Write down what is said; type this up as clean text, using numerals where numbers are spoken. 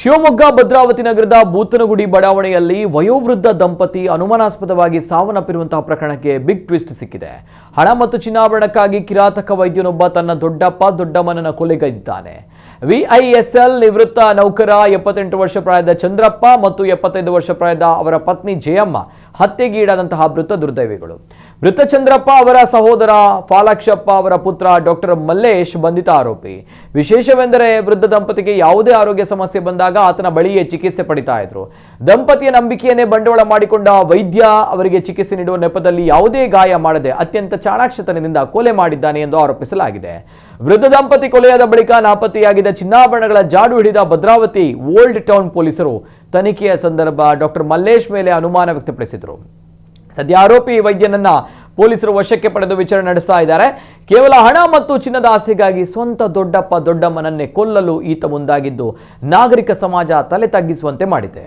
ಶಿವಮೊಗ್ಗ ಭದ್ರಾವತಿ ನಗರದ ಬೂತನಗುಡಿ ಬಡಾವಣೆಯಲ್ಲಿ ವಯೋವೃದ್ಧ ದಂಪತಿ ಅನುಮಾನಾಸ್ಪದವಾಗಿ ಸಾವನ್ನಪ್ಪಿರುವಂತಹ ಪ್ರಕರಣಕ್ಕೆ ಬಿಗ್ ಟ್ವಿಸ್ಟ್ ಸಿಕ್ಕಿದೆ. ಹಣ ಮತ್ತು ಚಿನ್ನಾಭರಣಕ್ಕಾಗಿ ಕಿರಾತಕ ವೈದ್ಯನೊಬ್ಬ ತನ್ನ ದೊಡ್ಡಮ್ಮನನ್ನ ಕೊಲೆಗೈದಿದ್ದಾನೆ. ವಿಐಎಸ್ಎಲ್ ನಿವೃತ್ತ ನೌಕರ 78 ವರ್ಷ ಪ್ರಾಯದ ಚಂದ್ರಪ್ಪ ಮತ್ತು 75 ವರ್ಷ ಪ್ರಾಯದ ಅವರ ಪತ್ನಿ ಜಯಮ್ಮ ಹತ್ಯೆಗೀಡಾದಂತಹ ಮೃತ ದುರ್ದೈವಿಗಳು. ಮೃತ ಚಂದ್ರಪ್ಪ ಅವರ ಸಹೋದರ ಫಾಲಾಕ್ಷಪ್ಪ ಅವರ ಪುತ್ರ ಡಾಕ್ಟರ್ ಮಲ್ಲೇಶ್ ಬಂಧಿತ ಆರೋಪಿ. ವಿಶೇಷವೆಂದರೆ ವೃದ್ಧ ದಂಪತಿಗೆ ಯಾವುದೇ ಆರೋಗ್ಯ ಸಮಸ್ಯೆ ಬಂದಾಗ ಆತನ ಬಳಿಯೇ ಚಿಕಿತ್ಸೆ ಪಡಿತಾ ಇದ್ರು. ದಂಪತಿಯ ನಂಬಿಕೆಯನ್ನೇ ಬಂಡವಾಳ ಮಾಡಿಕೊಂಡ ವೈದ್ಯ ಅವರಿಗೆ ಚಿಕಿತ್ಸೆ ನೀಡುವ ನೆಪದಲ್ಲಿ ಯಾವುದೇ ಗಾಯ ಮಾಡದೆ ಅತ್ಯಂತ ಚಾಣಾಕ್ಷತನದಿಂದ ಕೊಲೆ ಮಾಡಿದ್ದಾನೆ ಎಂದು ಆರೋಪಿಸಲಾಗಿದೆ. ವೃದ್ಧ ದಂಪತಿ ಕೊಲೆಯಾದ ಬಳಿಕ ನಾಪತ್ತೆಯಾಗಿದ್ದ ಚಿನ್ನಾಭರಣಗಳ ಜಾಡು ಹಿಡಿದ ಭದ್ರಾವತಿ ಓಲ್ಡ್ ಟೌನ್ ಪೊಲೀಸರು ತನಿಖೆಯ ಸಂದರ್ಭ ಡಾಕ್ಟರ್ ಮಲ್ಲೇಶ್ ಮೇಲೆ ಅನುಮಾನ ವ್ಯಕ್ತಪಡಿಸಿದರು. ಸದ್ಯ ಆರೋಪಿ ವೈದ್ಯನನ್ನ ಪೊಲೀಸರು ವಶಕ್ಕೆ ಪಡೆದು ವಿಚಾರಣೆ ನಡೆಸ್ತಾ ಇದ್ದಾರೆ. ಕೇವಲ ಹಣ ಮತ್ತು ಚಿನ್ನದ ಆಸೆಗಾಗಿ ಸ್ವಂತ ದೊಡ್ಡಮ್ಮನನ್ನೇ ಕೊಲ್ಲಲು ಈತ ಮುಂದಾಗಿದ್ದು ನಾಗರಿಕ ಸಮಾಜ ತಲೆ ತಗ್ಗಿಸುವಂತೆ ಮಾಡಿದೆ.